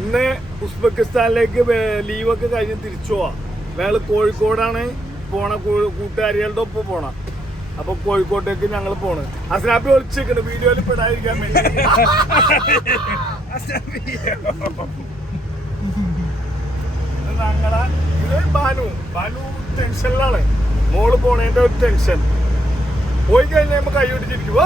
ഇന്ന് ഉസ്ബെക്കിസ്ഥാനിലേക്ക് ലീവൊക്കെ കഴിഞ്ഞ് തിരിച്ചു പോവാം. വേൾ കോഴിക്കോടാണ് പോണ കൂട്ടുകാരികളുടെ ഒപ്പം പോണ. അപ്പൊ കോഴിക്കോട്ടേക്ക് ഞങ്ങൾ പോണ്. അസ്നാപ്പി ഒളിച്ചേക്കുന്നു വീഡിയോയിൽ പെടാതിരിക്കാൻ വേണ്ടി. ഞങ്ങളെ ബാനു. ബാനു ടെൻഷനിലാണ്. മോൾ പോണേന്റെ ഒരു ടെൻഷൻ. പോയി കഴിഞ്ഞാൽ നമ്മൾ കൈ പിടിച്ചിരിക്കും.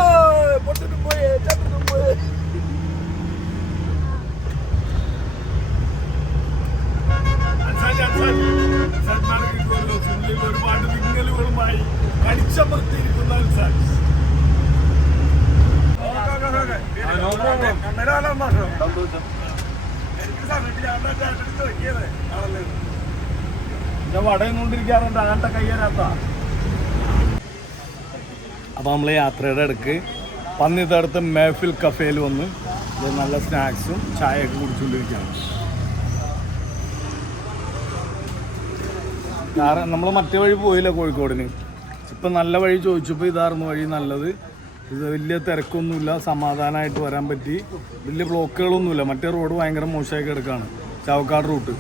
വടയുന്നോണ്ടിരിക്കാറുണ്ട് അങ്ങനത്തെ കയ്യരാത്ത. അപ്പൊ നമ്മൾ യാത്രയുടെ അടുക്ക് പന്നിത്തടുത്ത് മേഫിൽ കഫേയിൽ വന്ന് നല്ല സ്നാക്സും ചായയൊക്കെ കുടിച്ചുകൊണ്ടിരിക്കുകയാണ്. കാരണം നമ്മൾ മറ്റേ വഴി പോയില്ല കോഴിക്കോടിന്? ഇപ്പം നല്ല വഴി ചോദിച്ചപ്പോൾ ഇതായിരുന്നു വഴി നല്ലത്. ഇത് വലിയ തിരക്കൊന്നുമില്ല സമാധാനമായിട്ട് വരാൻ പറ്റി. വലിയ ബ്ലോക്കുകളൊന്നുമില്ല. മറ്റേ റോഡ് ഭയങ്കര മോശമായി കിടക്കുകയാണ് ചാവക്കാട് റൂട്ട്.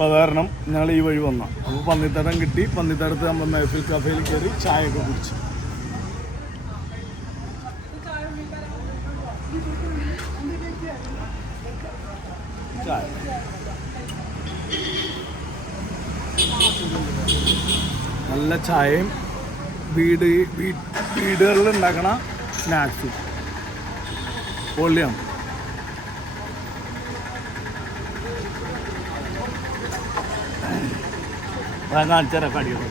അപ്പോൾ അത് കാരണം ഞങ്ങൾ ഈ വഴി വന്ന. അപ്പോൾ പന്നിത്തടം കിട്ടി. പന്നിത്തടത്ത് നമ്മൾ മേഫിൽ കഫേയിൽ കയറി ചായയൊക്കെ കുടിച്ചു. നല്ല ചായയും വീട് വീടുകളിൽ ഉണ്ടാക്കണ സ്നാക്സും പൊള്ളിയാണ്. കാണിച്ചാൽ കടികൾ.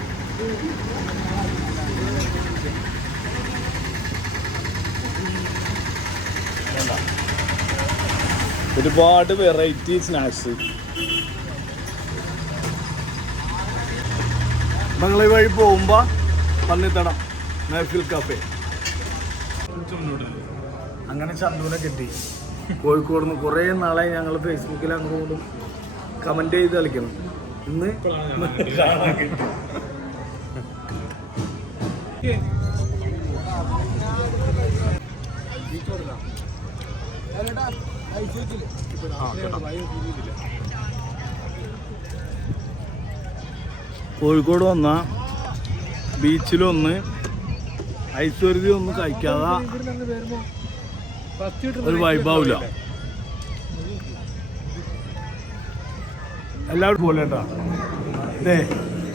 ഒരുപാട് വെറൈറ്റി സ്നാക്സ് നിങ്ങൾ ഈ വഴി പോകുമ്പോൾ പന്നിത്തടം മേഫിൽ കഫേ അങ്ങനെ ചന്തുവിനെ കിട്ടി. കോഴിക്കോട് നിന്ന് കുറേ നാളായി ഞങ്ങൾ ഫേസ്ബുക്കിൽ അങ്ങോട്ടും കമന്റ് ചെയ്ത് കളിക്കണം ഇന്ന് കോഴിക്കോട് വന്ന ബീച്ചിലൊന്ന് ഐശ്വര്യ ഒന്നും കഴിക്കാതെ ഒരു വൈബാവില്ല എല്ലാവരും പോലെ കേട്ടോ ഇതേ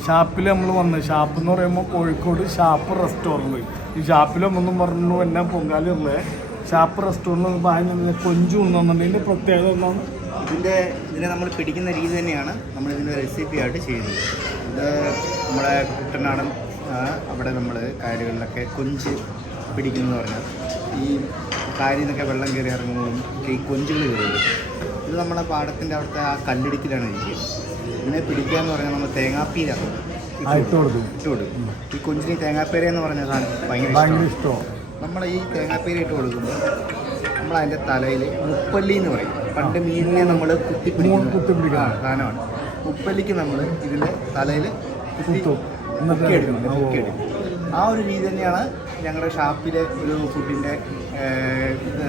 ഷാപ്പിൽ നമ്മൾ വന്ന് ഷാപ്പ് എന്ന് പറയുമ്പോൾ കോഴിക്കോട് ഷാപ്പ് റെസ്റ്റോറന്റ് ഈ ഷാപ്പിലൊന്നും പറഞ്ഞു എന്നെ പൊങ്കാലുള്ളത് ഷാപ്പ് റെസ്റ്റോറന്റ് പറഞ്ഞാൽ കൊഞ്ചു ഉണ്ടെന്നുണ്ടെങ്കിൽ പ്രത്യേകത ഒന്നാണ് ഇതിന്റെ ഇതിനെ നമ്മൾ പിടിക്കുന്ന രീതി തന്നെയാണ് നമ്മൾ ഇതിന്റെ റെസിപ്പിയായിട്ട് ചെയ്യുന്നത്. ഇത് നമ്മുടെ കുട്ടനാടൻ അവിടെ നമ്മൾ കായലുകളിലൊക്കെ കൊഞ്ച് പിടിക്കുന്നു പറഞ്ഞാൽ ഈ കായലിൽ വെള്ളം കയറി ഇറങ്ങുമ്പോൾ ഈ കൊഞ്ചുകൾ കയറുന്നത് ഇത് നമ്മുടെ പാടത്തിന്റെ അവിടുത്തെ ആ കല്ലിടിക്കലാണ് എനിക്ക്. ഇതിനെ പിടിക്കുക എന്ന് പറഞ്ഞാൽ നമ്മൾ തേങ്ങാപ്പീരാണ് ആയിട്ട് കൊടുക്കും. ഇട്ട് കൊടുക്കും. ഈ കൊഞ്ചിന് തേങ്ങാപ്പേര എന്ന് പറഞ്ഞ സാധനം ഭയങ്കര ഇഷ്ടമാണ്. ഈ തേങ്ങാപ്പേര ഇട്ട് കൊടുക്കുമ്പോൾ നമ്മൾ അതിന്റെ തലയിൽ മുപ്പല്ലി എന്ന് പറയും. പണ്ട് മീനിനെ നമ്മൾ കുത്തിപ്പിടിക്കുന്ന. ആ, സാധനമാണ്. മുപ്പല്ലിക്ക് നമ്മൾ ഇതിന്റെ തലയിൽ കുത്തും. ആ ഒരു രീതി തന്നെയാണ് ഞങ്ങളുടെ ഷാപ്പിലെ ഒരു ഫുഡിന്റെ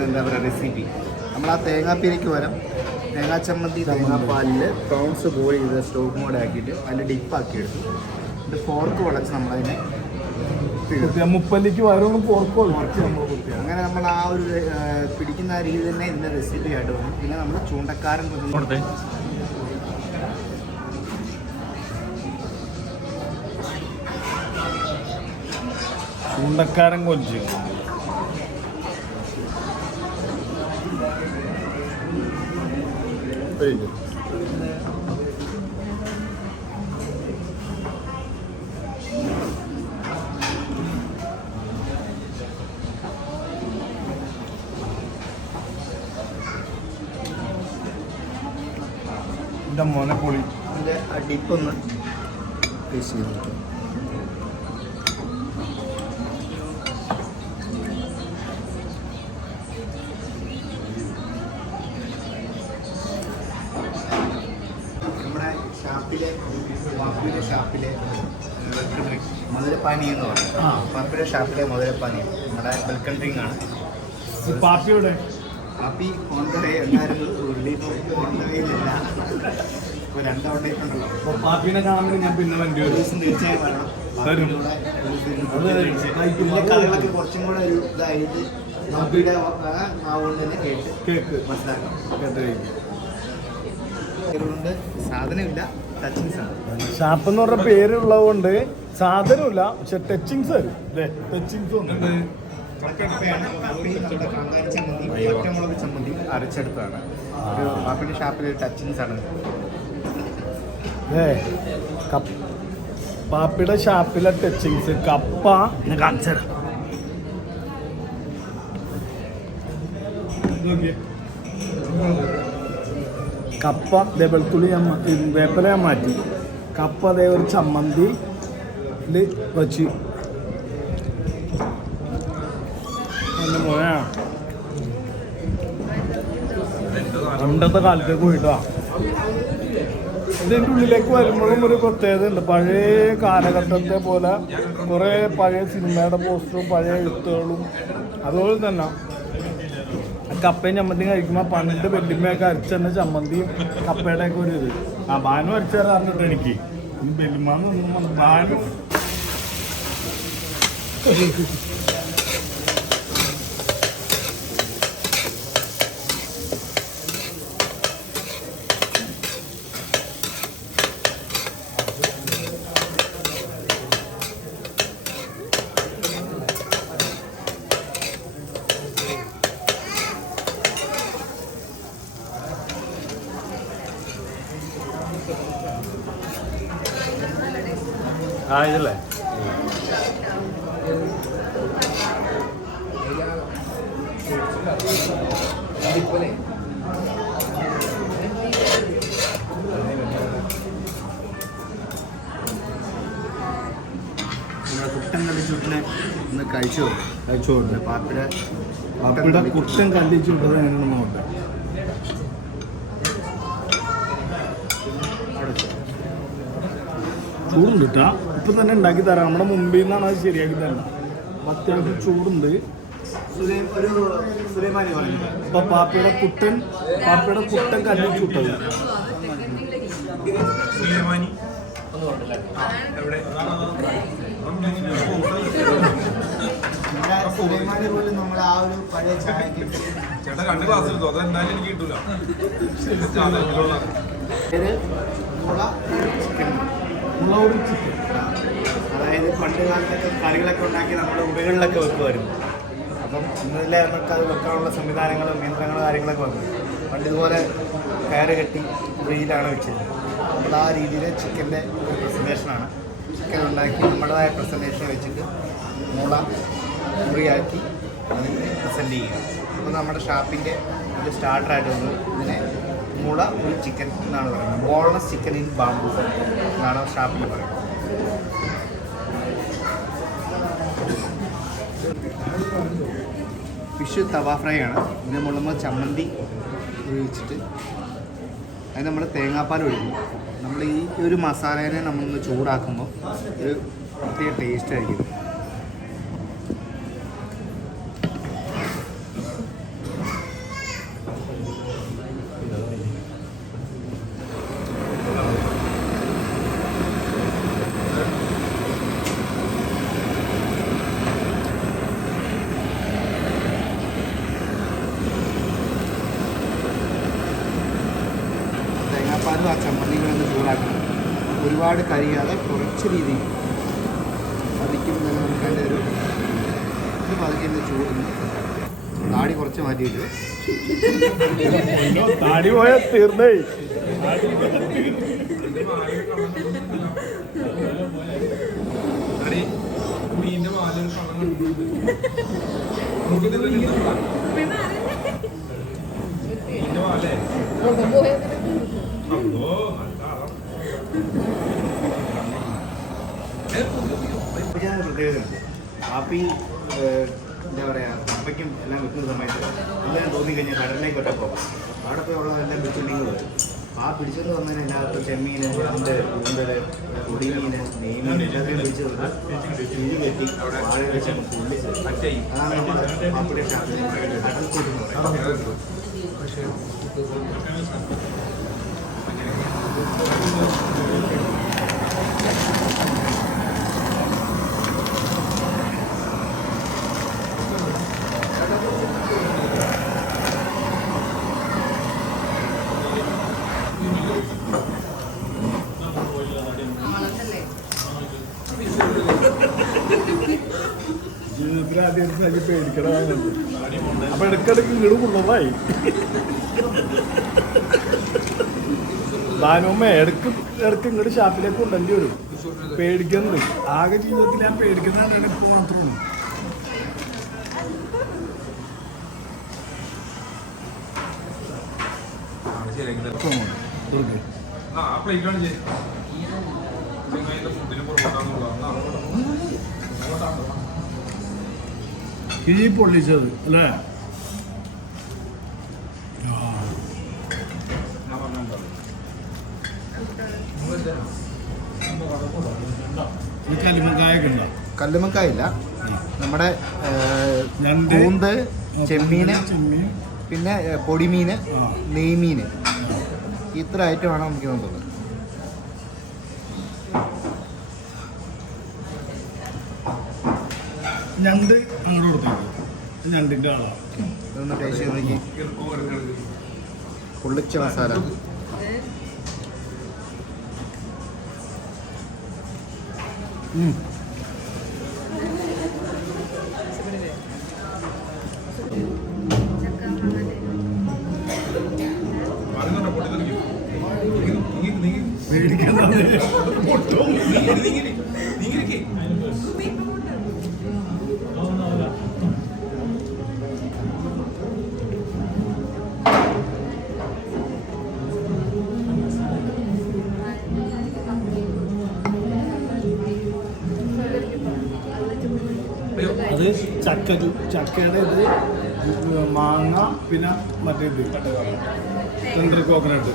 എന്താ പറയുക റെസിപ്പി. നമ്മൾ ആ തേങ്ങാപ്പീരയ്ക്ക് വരം തേങ്ങാ ചമ്മന്തി തേങ്ങാപ്പാലിൽ പ്രോൺസ് ബോയിൽ ചെയ്ത് സ്റ്റോക്ക് മോഡ് ആക്കിയിട്ട് അതിൽ ഡിപ്പാക്കി എടുത്തു. ഇത് ഫോർക്ക് വളച്ച് നമ്മളതിനെ മുപ്പല്ലിക്ക് മുപ്പല്ലിക്ക് ഫോർക്ക് വളച്ച് നമ്മൾ അങ്ങനെ നമ്മൾ ആ ഒരു പിടിക്കുന്ന ആ രീതി തന്നെ ഇതിന്റെ റെസിപ്പി ആയിട്ട് വന്നു. പിന്നെ നമ്മൾ ചൂണ്ടക്കാരൻ കൊടുത്തേ. ചൂണ്ടക്കാരൻ കൊഞ്ച് എന്റെ മോനെ പൊളി. അടിപ്പൊന്ന്. ടേസ്റ്റ് ചെയ്ത് നോക്കാം നമ്മുടെ ഷാപ്പിലെ വാപ്പിയുടെ ഷാപ്പിലെ മധുരപ്പാനി എന്ന് പറയും. പപ്പിയുടെ ഷാപ്പിലെ മധുരപ്പാനി നമ്മുടെ വെൽക്കം ഡ്രിങ്ക് ആണ്. പാപ്പിയുടെ? പാപ്പി കോൺഗ്രേ ഉണ്ടായിരുന്നു ഉള്ളി ഹോണ്ടവേയിലല്ല ഇപ്പോൾ രണ്ടവട്ടേക്കുണ്ടല്ലോ പാപ്പിനെ കാണുമ്പോൾ ഞാൻ പിന്നെ വണ്ടി ഒരു ദിവസം തീർച്ചയായും വരണം. പിന്നെ പാപ്പിയുടെ കഥകളൊക്കെ കുറച്ചും കൂടെ ഒരു ഇതായിട്ട് ഹാപ്പിയുടെ ആവുകൊണ്ട് തന്നെ കേട്ട് കേക്ക്. മനസ്സിലാക്കാം. കേട്ട് കഴിക്കും. സാധനമില്ല. ഷാപ്പ് എന്ന് പറഞ്ഞ പേരുള്ളതുകൊണ്ട് സാധനമില്ല പക്ഷെ ടച്ചിങ്സ് വരും. ടച്ചിങ്സ് ഉണ്ട് ഒറ്റമുളക് ചമ്മന്തി അരച്ചെടുത്തതാണ്. ഒരു കാപ്പിയുടെ ഷാപ്പിൽ ടച്ചിങ്സ് ആണ്. പാപ്പിയുടെ ഷാപ്പിലെ ടച്ചിങ്സ് കപ്പ. ഞാൻ കാണിച്ചു തരാം. കപ്പ ഇതേപോലെ വെളുത്തുള്ളി ഞാൻ വേപ്പല ഞാൻ മാറ്റി. കപ്പ അതേ ഒരു ചമ്മന്തി വെച്ച്. എന്റെ പണ്ടത്തെ കാലത്തേക്ക് പോയിട്ടാ. ഇതിന്റെ ഉള്ളിലേക്ക് വരുമ്പോഴും ഒരു പ്രത്യേകത ഉണ്ട് പഴയ കാലഘട്ടത്തെ പോലെ കുറേ പഴയ സിനിമയുടെ പോസ്റ്ററും പഴയ എഴുത്തുകളും അതുപോലെ തന്നെ കപ്പയും ചമ്മന്തിയും കഴിക്കുമ്പോൾ പണ്ട് വെല്ലുമ്മയൊക്കെ അരച്ചെന്ന ചമ്മന്തിയും കപ്പയുടെ ഒക്കെ ഒരു ഇത്. ആ ബാനു അരച്ചു തരാറുണ്ട് എനിക്ക്. വെല്ലുമാന്ന് ബാനു. ഇതല്ലേ കുട്ടൻ കളിച്ചുട്ടിനെ ഒന്ന് കഴിച്ചു? കഴിച്ചു കൊടുത്തു പാപ്പിടെ പാപ്പിടെ കുറ്റം കല്ലിച്ചു വിട്ടത് എങ്ങനെ ചൂടുണ്ട് കേട്ടാ ഇപ്പൊ തന്നെ ഉണ്ടാക്കി തരാം. നമ്മുടെ മുമ്പിൽ നിന്നാണ് അത് ശരിയാക്കി തരണം അത്യാവശ്യം ചൂടുണ്ട്. ഇപ്പൊ പാപ്പയുടെ കുട്ടൻ പാപ്പയുടെ കുട്ടൻ പഴയ ചായക്ക് ചേട്ടാ രണ്ട് ക്ലാസ് എടുത്തു? അതെന്തായാലും എനിക്ക് കിട്ടൂല. പേര് മുള ചിക്കൻ മുളക് ചിക്കൻ അതായത് പണ്ട് കാലത്തൊക്കെ കറികളൊക്കെ ഉണ്ടാക്കി നമ്മുടെ ഉറകളിലൊക്കെ വെക്കുമായിരുന്നു. അപ്പം ഇന്നലെ നമുക്ക് അത് വെക്കാനുള്ള സംവിധാനങ്ങളും യന്ത്രങ്ങളും കാര്യങ്ങളൊക്കെ വന്നു. പണ്ട് ഇതുപോലെ കയറ് കെട്ടി ഉറിയിലാണ് വെച്ചത്. അപ്പോൾ ആ രീതിയിൽ ചിക്കന്റെ ഒരു പ്രസന്റേഷനാണ് ചിക്കൻ ഉണ്ടാക്കി നമ്മുടേതായ പ്രസന്റേഷൻ വെച്ചിട്ട് മുള മുറിയാക്കി അതിന് പ്രസന്റ് ചെയ്യുക. അപ്പോൾ നമ്മുടെ ഷാപ്പിന്റെ ഒരു സ്റ്റാർട്ടറായിട്ട് വന്നു. ഇതിനെ മുള ഒരു ചിക്കൻ എന്നാണ് പറയുന്നത്. ബോൾനസ് ചിക്കൻ ഇൻ ബാംബു എന്നാണ് ഷാപ്പിൽ പറയുന്നത്. ഫിഷ് തവ ഫ്രൈ ആണ്. ഇതിന് മുകളിൽ ചമ്മന്തി ഒഴിച്ചിട്ട് അത് നമ്മൾ തേങ്ങാപ്പാൽ ഒഴിക്കും. നമ്മൾ ഈ ഒരു മസാലേനെ നമ്മളൊന്ന് ചൂടാക്കുമ്പോൾ ഒരു പ്രത്യേക ടേസ്റ്റ് ആയിരിക്കും. ഒരുപാട് കരിയാതെ കുറച്ച് രീതിയിൽ പതിക്കും തന്നെ നമുക്ക് അതിന്റെ ഒരു ഇത് പതിക്കുന്ന ചൂട് താടി കുറച്ച് മാറ്റിയിട്ട്. താടി പോയാൽ തീർന്നേ. മീനിന്റെ കണ്ടു. മീനിന്റെ അല്ലോ നല്ല ആളാ. ഞാൻ പ്രത്യേകതയുണ്ട് കാപ്പി എന്താ പറയുക കപ്പയ്ക്കും എല്ലാം വെക്കുന്ന സമയത്ത് എല്ലാം തോന്നിക്കഴിഞ്ഞാൽ കടലിലേക്കൊക്കെ പോകും. അവിടെ പോയി ഉള്ളതെല്ലാം വെച്ചുണ്ടെങ്കിൽ വരും ആ പിടിച്ചത് വന്നതിന് എല്ലാവർക്കും ചെമ്മീന് അതിന്റെ കൂന്തൽ കുടിമീന് നെയ്മീൻ എല്ലാത്തിനും പിടിച്ചത് തിരി കെട്ടി വാഴ വെച്ച് പൊള്ളിച്ച് അതാണ് നമ്മൾ പാപ്പിയുടെ ഷാപ്പിൽ പക്ഷേ എന്ന് ഇങ്ങോട്ട് ഇങ്ങോട്ട് ഷാപ്പിലേക്ക് കൊണ്ടേണ്ടി വരും. പേടിക്കുന്നുണ്ട് ആകെ ജീവിതത്തിൽ ഞാൻ പേടിക്കുന്നതാണ് ഇപ്പൊ മാത്രമാണ് ശരിയാക്കി തരാം. ഈ പൊള്ളിച്ചത് അല്ലേ? കല്ലുമക്കായൊക്കെ ഉണ്ടോ? കല്ലുമക്കായില്ല നമ്മുടെ കൂന്ത് ചെമ്മീന് പിന്നെ പൊടിമീന്. നെയ്മീന്. ഇത്ര ഐറ്റമാണ് നമുക്ക് നോക്കുന്നത്. ഞണ്ട് അങ്ങോട്ട് കൊടുത്തേക്ക് ഞണ്ടിന്റെ ഞണ്ടിന്റെ ആളാ ഇതൊന്ന് ടേസ്റ്റ് ചെയ്ത് മസാല. ഉം. അത് ചക്ക ചക്കയുടെ ഇത് മാങ്ങ പിന്നെ മറ്റേ ഇത്. സെൻട്രൽ കോക്കനട്ട്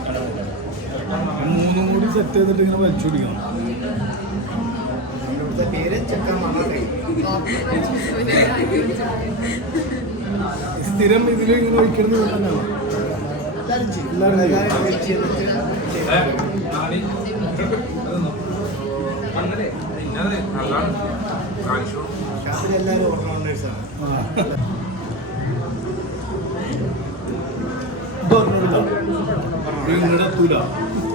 മൂന്നും കൂടി സെറ്റ് ചെയ്തിട്ട് ഇങ്ങനെ വലിച്ചു പിടിക്കണം. സ്ഥിരം ഇതിൽ ഇങ്ങനെ ഒഴിക്കുന്നത് തന്നെയാണ് എല്ലാവരും 보이다.